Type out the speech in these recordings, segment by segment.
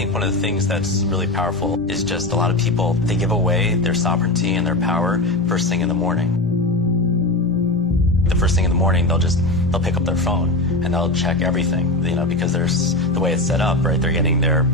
think one of the things that's really powerful is just a lot of people, they give away their sovereignty and their power first thing in the morning. The first thing in the morning, they'll pick up their phone and they'll check everything, you know, because there's the way it's set up, right? They're getting their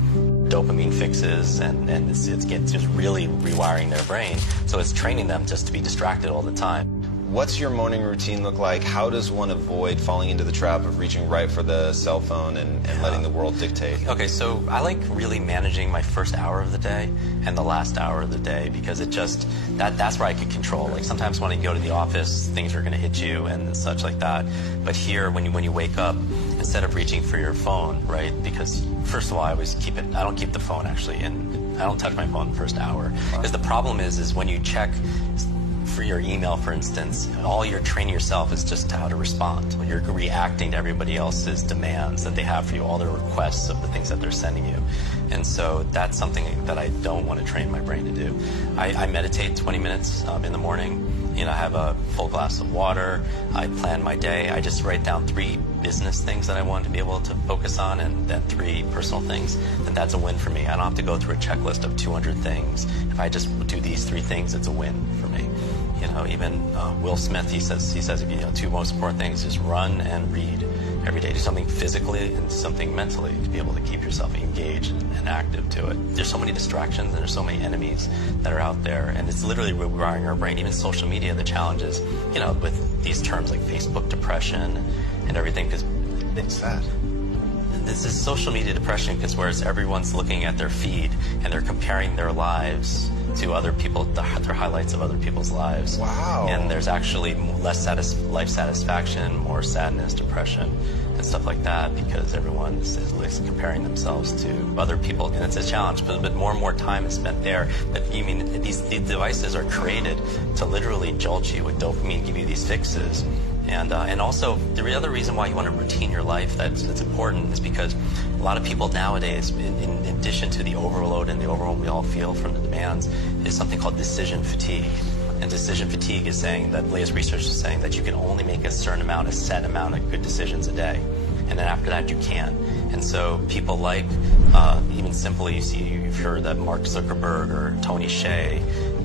dopamine fixes and it's just really rewiring their brain. So it's training them just to be distracted all the time. What's your morning routine look like? How does one avoid falling into the trap of reaching right for the cell phone and letting the world dictate? Okay, so I like really managing my first hour of the day and the last hour of the day, because it just, that's where I can control. Like sometimes when I go to the office, things are going to hit you and such like that. But here, when you wake up, instead of reaching for your phone, right? Because first of all, I always keep it, I don't keep the phone actually, and I don't touch my phone the first hour. Because the problem is when you check for your email, for instance, all you're training yourself is just how to respond. You're reacting to everybody else's demands that they have for you, all their requests of the things that they're sending you. And so that's something that I don't want to train my brain to do. I meditate 20 minutes in the morning. You know, I have a full glass of water. I plan my day. I just write down 3 business things that I want to be able to focus on and then 3 personal things. And that's a win for me. I don't have to go through a checklist of 200 things. If I just do these 3 things, it's a win for me. You know, even Will Smith, he says, you know, 2 most important things is run and read every day. Do something physically and something mentally to be able to keep yourself engaged and active to it. There's so many distractions and there's so many enemies that are out there, and it's literally rewiring our brain. Even social media, the challenges, you know, with these terms like Facebook depression and everything, because it's that. This is social media depression, because whereas everyone's looking at their feed and they're comparing their lives to other people, their highlights of other people's lives. Wow. And there's actually less life satisfaction, more sadness, depression, and stuff like that, because everyone is comparing themselves to other people, and it's a challenge. But more and more time is spent there. But you mean these devices are created to literally jolt you with dopamine, give you these fixes. And also, the other reason why you want to routine your life that's important is because a lot of people nowadays, in addition to the overload and the overwhelm we all feel from the demands, is something called decision fatigue. And decision fatigue is saying that, latest research is saying that you can only make a certain amount, a set amount of good decisions a day. And then after that, you can't. And so people like, even simply, you've heard that Mark Zuckerberg or Tony Hsieh,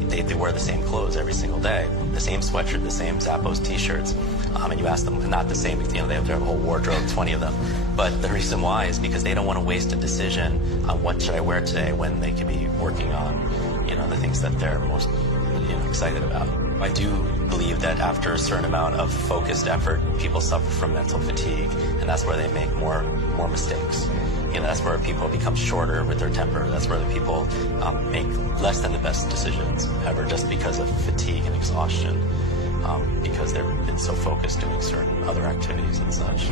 they wear the same clothes every single day, the same sweatshirt, the same Zappos t-shirts. And you ask them, not the same, you know, they have their whole wardrobe, 20 of them. But the reason why is because they don't want to waste a decision on what should I wear today when they could be working on, you know, the things that they're most, you know, excited about. I do believe that after a certain amount of focused effort, people suffer from mental fatigue, and that's where they make more mistakes. You know, that's where people become shorter with their temper. That's where the people make less than the best decisions ever, just because of fatigue and exhaustion, because they've been so focused doing certain other activities and such.